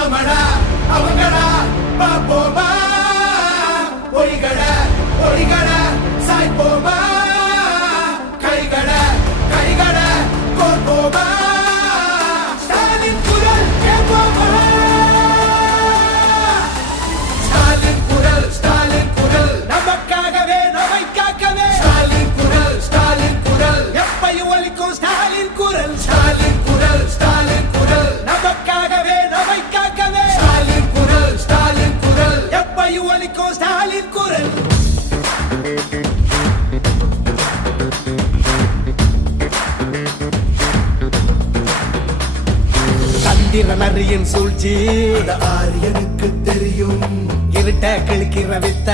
நாமடா அவங்கடா பாப்போமா பொய்கட பொய்கட சாய்ப்போமா கைகட கைகட கோர்ப்போமா ஸ்டாலின் குரல் கேட்போமா ஸ்டாலின் குரல் நமக்காகவே நம்மை காக்கவே ஸ்டாலின் குரல் எப்பையும் ஒலிக்கும் ஸ்டாலின் குரல் நமக்காகவே நம்மை காக்கவே ஸ்டாலின் குரல் எப்பையும் ஒலிக்கும் ஸ்டாலின் குரல் சந்திர நரியின் சூழ்ச்சி ஆரியனுக்கு தெரியும், இருட்ட கிழக்கிற வித்த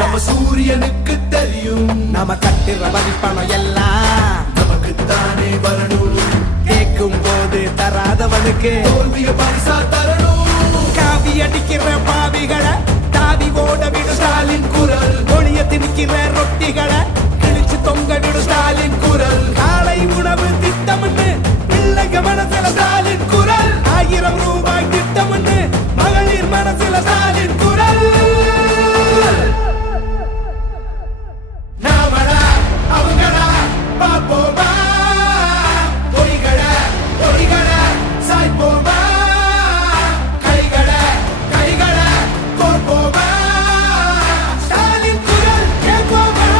நம்ம சூரியனுக்கு தெரியும். நாம கட்டுற மதிப்பணம் எல்லாம் நமக்குத்தானே வரணும், கேட்கும் போது தராதவனுக்கு தோல்விய பரிசா தரணும். காவி அடிக்கிற பாவிகளை தாவி ஓட விடு ஸ்டாலின் குரல் ஒளிய திணிக்கிற ரொட்டிகளை கிழிச்சு தொங்க விடு ஸ்டாலின் குரல் காலை உணவு திட்டம்னு பிள்ளைங்க மனசுல ஸ்டாலின் குரல் 1000 ரூபாய் திட்டம்னு மகளிர் மனசுல ஸ்டாலின் குரல் நாமடா அவங்கடா பாப்போமா பொய்கட பொய்கட சாய்ப்போமா கைகட கைகட கோர்ப்போமா ஸ்டாலின் குரல் கேட்போமா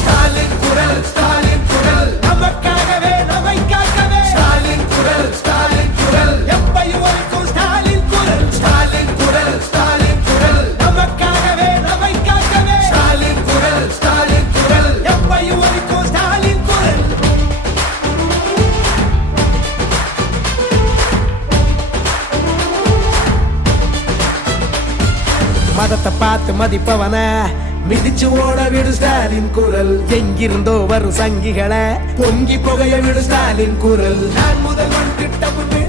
ஸ்டாலின் குரல் நமக்காகவே நம்மை காக்கவே ஸ்டாலின் குரல் எப்பையும் ஒலிக்கும் ஸ்டாலின் குரல் ஸ்டாலின் குரல் நமக்காகவே நம்மை காக்கவே ஸ்டாலின் குரல் எப்பையும் ஒலிக்கும் ஸ்டாலின் குரல் மதத்தை பார்த்து மதிப்பவன மிதிச்சு ஓட விடு ஸ்டாலின் குரல், எங்கிருந்தோ வரும் சங்கிகளை பொங்கி புகைய விடு ஸ்டாலின் குரல். நான் முதல்வன் திட்டமுன்னு